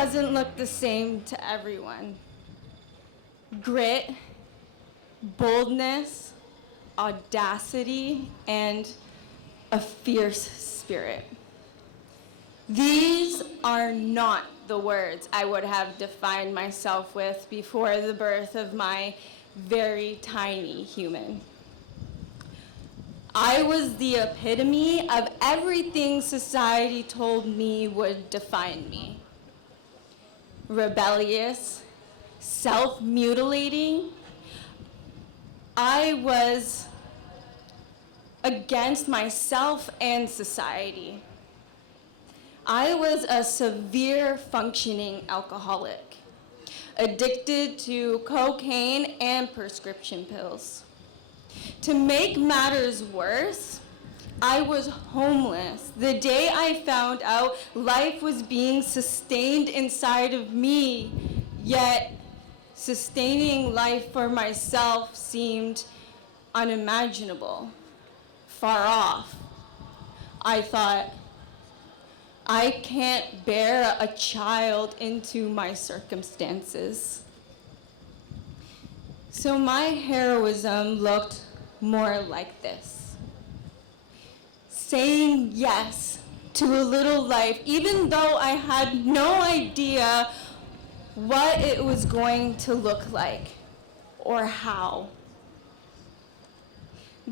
doesn't look the same to everyone. Grit, boldness, audacity, and a fierce spirit. These are not the words I would have defined myself with before the birth of my very tiny human. I was the epitome of everything society told me would define me. Rebellious, self-mutilating. I was against myself and society. I was a severe functioning alcoholic, addicted to cocaine and prescription pills. To make matters worse, I was homeless the day I found out life was being sustained inside of me, yet sustaining life for myself seemed unimaginable, far off. I thought, I can't bear a child into my circumstances. So my heroism looked more like this. Saying yes to a little life, even though I had no idea what it was going to look like or how.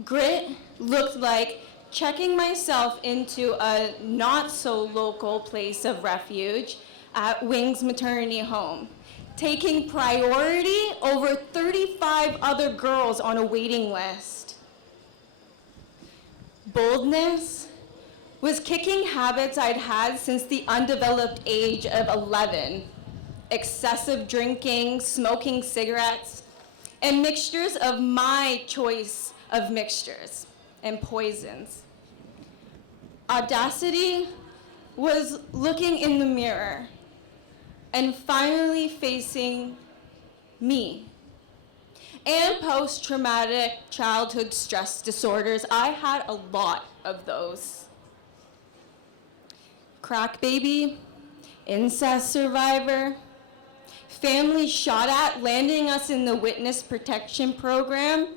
Grit looked like checking myself into a not-so-local place of refuge at Wings Maternity Home, taking priority over 35 other girls on a waiting list. Boldness was kicking habits I'd had since the undeveloped age of 11, excessive drinking, smoking cigarettes, and mixtures of my choice of mixtures and poisons. Audacity was looking in the mirror and finally facing me. And post-traumatic childhood stress disorders, I had a lot of those. Crack baby, incest survivor, family shot at, landing us in the witness protection program,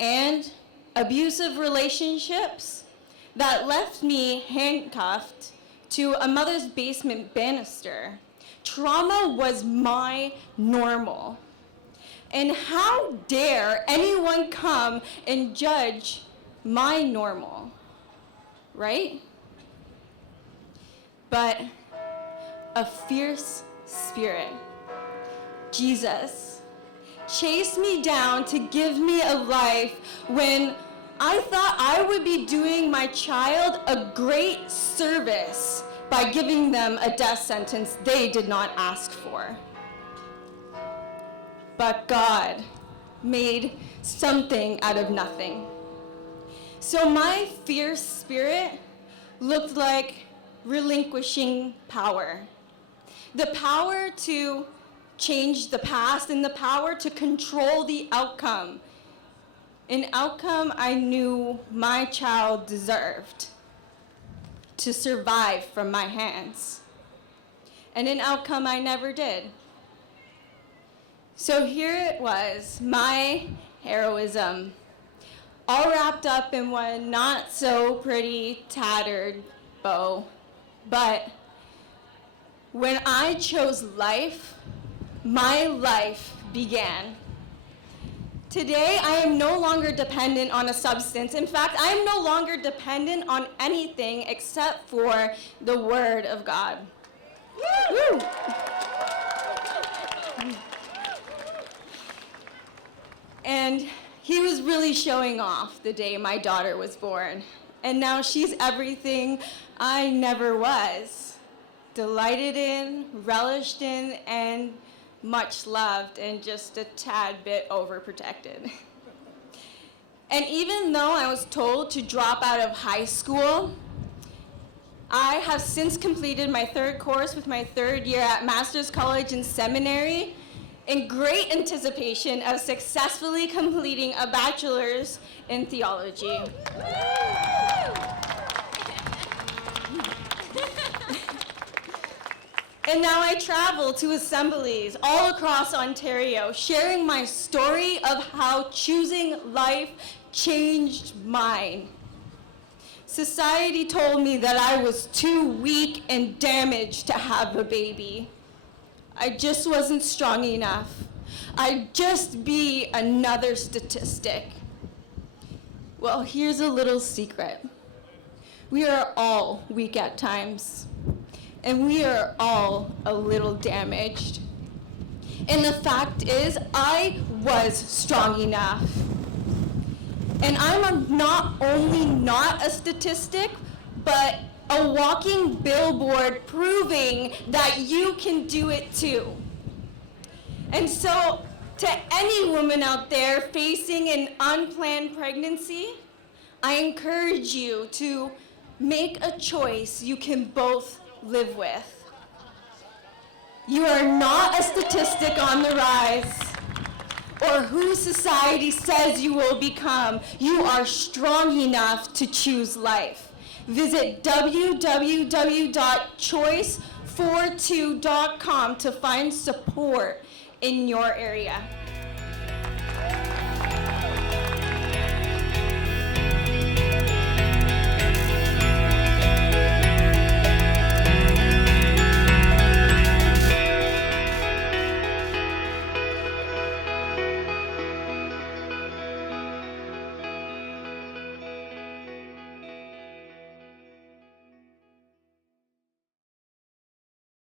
and abusive relationships that left me handcuffed to a mother's basement banister. Trauma was my normal. And how dare anyone come and judge my normal, right? But a fierce spirit, Jesus, chased me down to give me a life when I thought I would be doing my child a great service by giving them a death sentence they did not ask for. But God made something out of nothing. So my fierce spirit looked like relinquishing power. The power to change the past and the power to control the outcome. An outcome I knew my child deserved to survive from my hands. And an outcome I never did. So here it was, my heroism, all wrapped up in one not so pretty, tattered bow. But when I chose life, my life began. Today, I am no longer dependent on a substance. In fact, I am no longer dependent on anything except for the Word of God. Woo! And he was really showing off the day my daughter was born. And now she's everything I never was. Delighted in, relished in, and much loved, and just a tad bit overprotected. And even though I was told to drop out of high school, I have since completed my third course with my third year at Master's College and Seminary, in great anticipation of successfully completing a bachelor's in theology. And now I travel to assemblies all across Ontario, sharing my story of how choosing life changed mine. Society told me that I was too weak and damaged to have a baby. I just wasn't strong enough. I'd just be another statistic. Well, here's a little secret. We are all weak at times, and we are all a little damaged. And the fact is, I was strong enough. And I'm not only not a statistic, but a walking billboard proving that you can do it too. And so, to any woman out there facing an unplanned pregnancy, I encourage you to make a choice you can both live with. You are not a statistic on the rise, or who society says you will become. You are strong enough to choose life. Visit www.choice42.com to find support in your area.